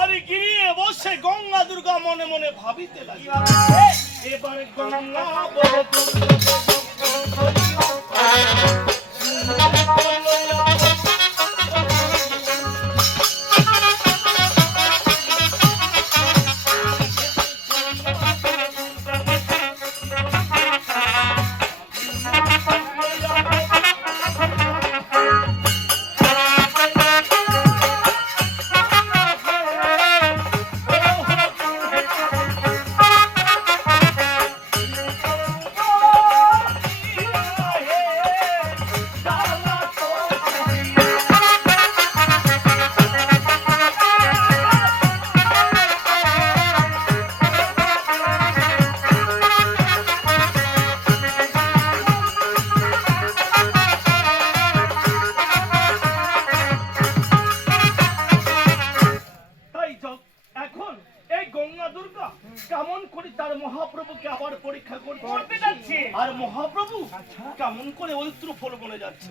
আরে গিয়ে বসে গঙ্গা দুর্গা মনে মনে ভাবিতে লাগিল, এবারে গঙ্গা বলে কেমন করে তার মহাপ্রভুকে আবার পরীক্ষা করতে যাচ্ছে, আর মহাপ্রভু কেমন করে ঐত্র ফল বলে যাচ্ছে।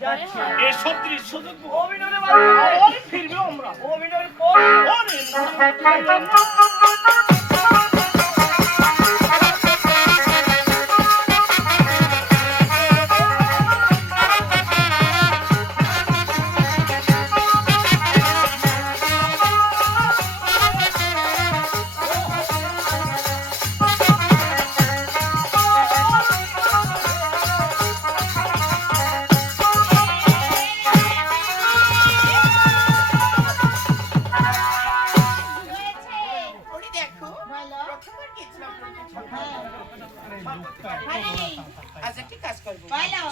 এসব দৃশ্য দেখবো, আবার ফিরবে আমরা অভিনয়ের পর।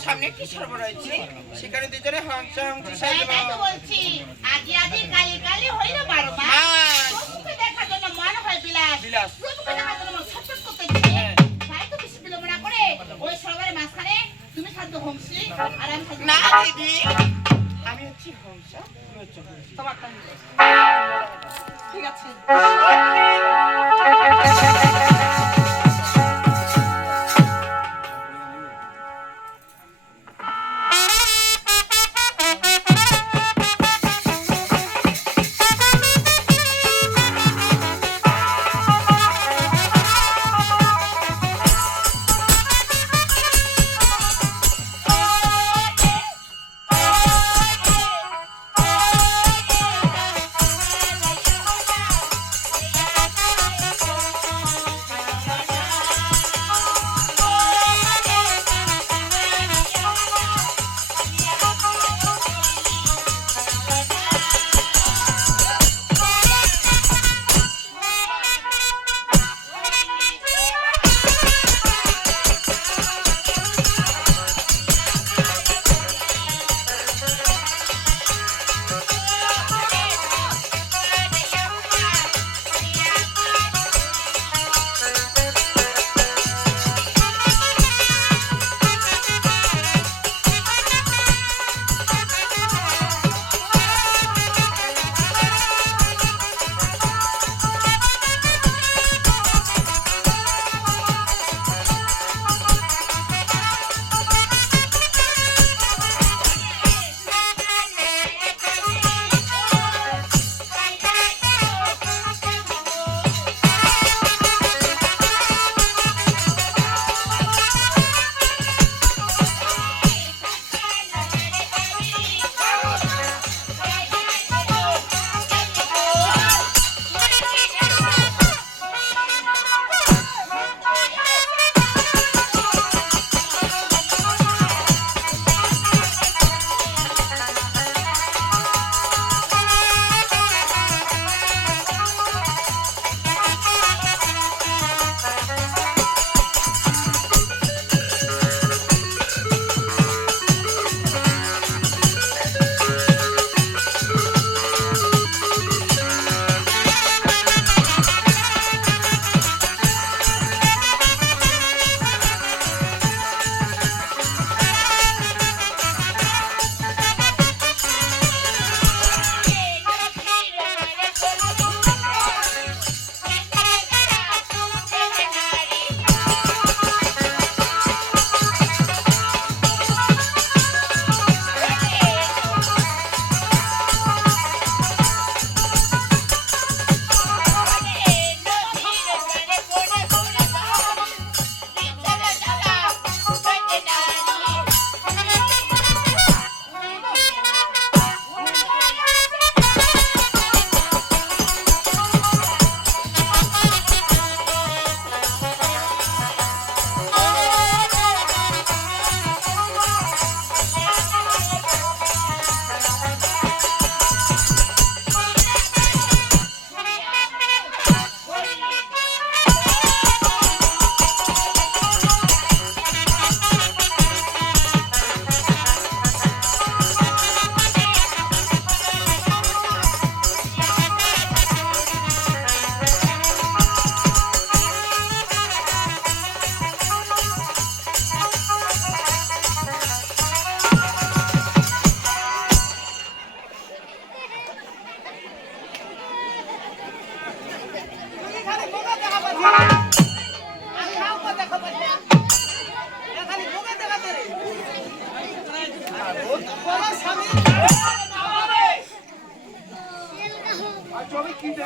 সামনে কি সর্ব রয়েছে, সেখানে দুজনে হাংসা বলছি। আগে আগে কালি কালি হইল 12 মাস, প্রভুকে দেখার জন্য মন হয় বিলাস, প্রভুকে দেখার জন্য মন ছটফট করতেছে। তাই তো বেশি বিলম্ব না করে ওই সরোবরের মাঝখানে তুমি সাধ্য হংসী আর আমি সাধ্য। না দিদি, আমি হচ্ছি হংসা, তুমি হচ্ছ তোমারটা ঠিক আছে।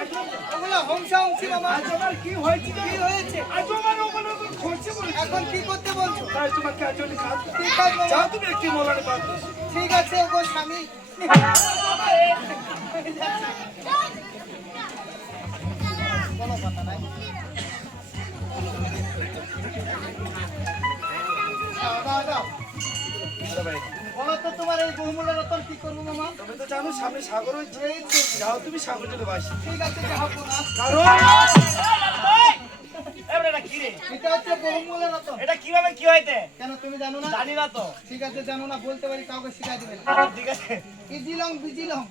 ওগুলো হংসা হংসি মামা। আজ আমার কি হয়েছে কি হয়েছে? আজ আমার ওখানে খরচে বলেছে। এখন কি করতে বলছো? তাই তোমাকে আজ আমি কাজ ঠিক আছে মামা। যাও তুমি একটি মোলারে পাবে। ঠিক আছে গো স্বামী। কোনো কথা নাই। দাও, দাও। বলো তো তোমার এই বহুমূল্য রতন কি করবো মামা? তুমি তো জানো সামনে সাগর হয়েছে, যাও তুমি সাগর চলে বাসি। ঠিক আছে যাবো না। কারণ এটা হচ্ছে বহুমূল্য রতন। এটা কিভাবে কি হইতে কেন তুমি জানো না? জানি না তো। ঠিক আছে জানো না বলতে পারি, কাউকে শিখাই দিবেন। ঠিক আছে ইজিলং বিজিলং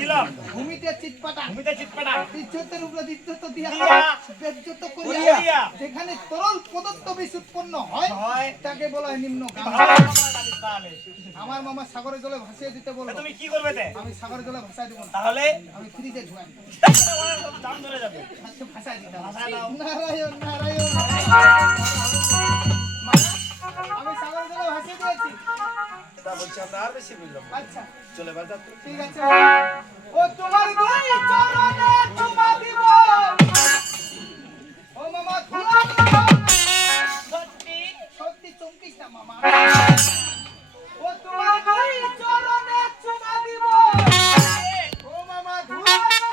দিলাম ভূমিতে চিৎপাটা ভূমিতে চিৎপাটা ইজ্জতের উপরে ইজ্জত দিয়া দিয়া, বেজ্জত করিয়া, করিয়া যেখানে তরল পদার্থ বেশি উৎপন্ন হয় হয় তাকে বলা হয় নিম্ন গাম। তাহলে আমার মামা সাগরের জলে ভাসিয়ে দিতে বলবো, তুমি কি করবে তে? আমি সাগরের জলে ভাসাই দিব না, তাহলে আমি ফ্রিজে ঢুকাই দাম ধরে যাবে। আচ্ছা ভাসাই দিতে হবে। ভাসায় দাও। নারায়ণ নারায়ণ আমি সাগরের জলে ভাসিয়ে দিয়েছি। তা বলছি আমরা আর বেশি বুঝলাম না। আচ্ছা চলে বাজার তো। ঠিক আছে। ও তোমার দুই চরণে চুমা দিব, ও মামা ধুলা দিব। সত্যি সত্যি চমকিস না মামা। ও তোমার দুই চরণে চুমা দিব, ও মামা ধুলা দিব।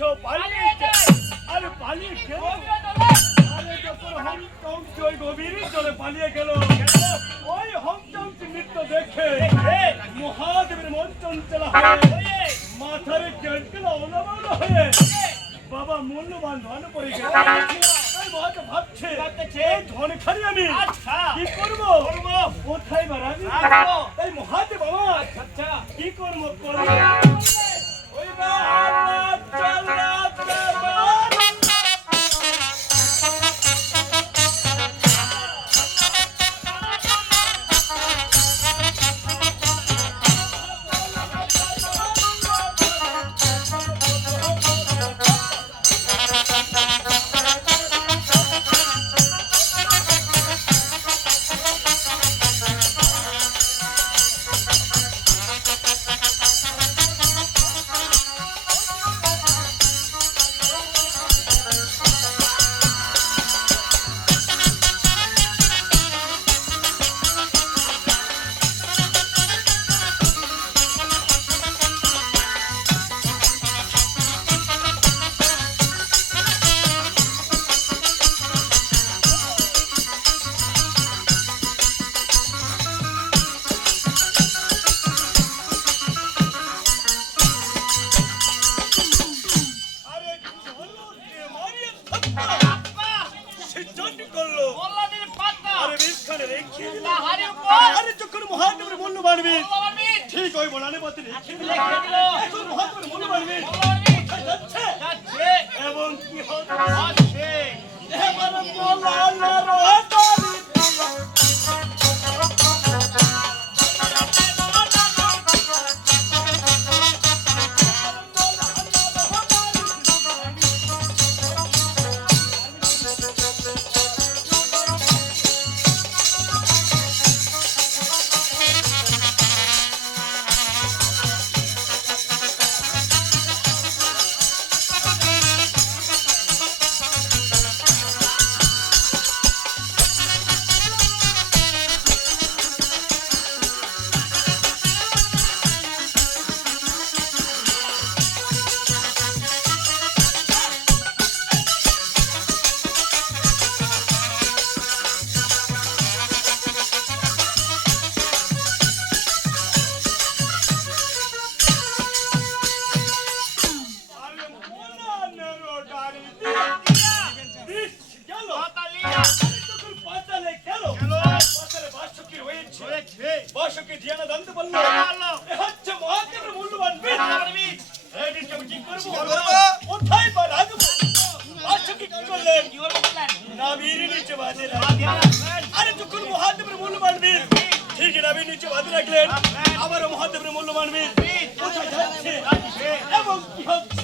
পালিয়ে আরে পালিয়ে গেল আরে যখন হংকংস ওই গভীর জলে পালিয়ে গেল ওই হংকংস নৃত্য দেখে মহাদেবের মন চঞ্চল হয়ে মাথার কেটগুলো ওলামালো হয়ে বাবা মূল্যবান ধন পড়ে গেল ভাবছে ধন খালি আমি কি করবো কোথায় বাড়াবি তাই মহাদেব আমার কি করবো ওই ঠিক ওই বলানে পথে রেখে দিল এখন মহাত্মার মনে মানবে যাচ্ছে এবং কি হচ্ছে এবার বলানা রহতারি আবার মহাদেবের মূল্যবান কোথায় যাচ্ছে এবং কি হচ্ছে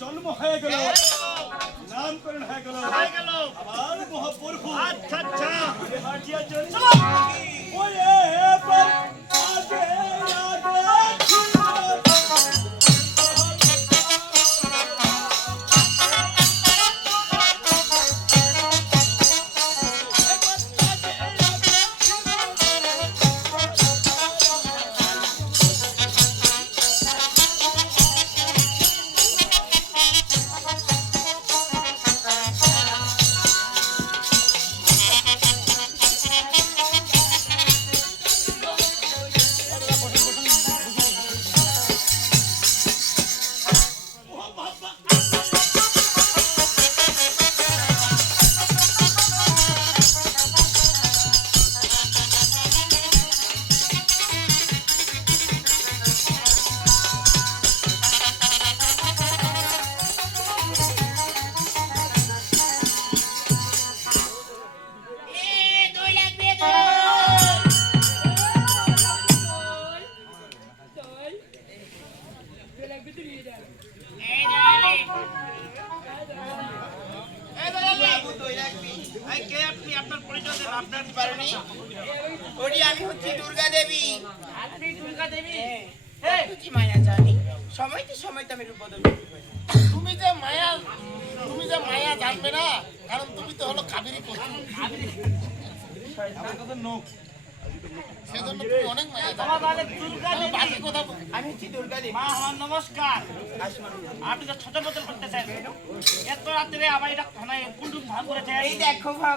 জন্ম হয়ে গেল নামকরণ হয়ে গেল আবার মহাপ্রভু আচ্ছা আচ্ছা হাটিয়া চলে চলো ওরে এবার আগে দই লাগবে দই। এই দই। এই দই লাগবে। এই কে আপনি আপনার পরিচয় দেন আপনার পারুনি? ওরে আমি হচ্ছি দুর্গা দেবী। আপনি দুর্গা দেবী তুই মায়া জানি সময় তো আমি রূপ বদল করি। তুমি যে মায়া জানবে না, কারণ তুমি তো হলো কাবেরী পুত্র। সেজন্য তুমি অনেক মায়া জানো। আমার মানে দুর্গা আমি দেবী বাকি কথা বলি। আমি হচ্ছি দুর্গা দেবী। মা আমার নমস্কার আপনি তো ছোট বদল করতেছেন এত রাত্রে আবার এটা থানায় কুন্ডুম ভাঙ করেছে এই দেখো ভাব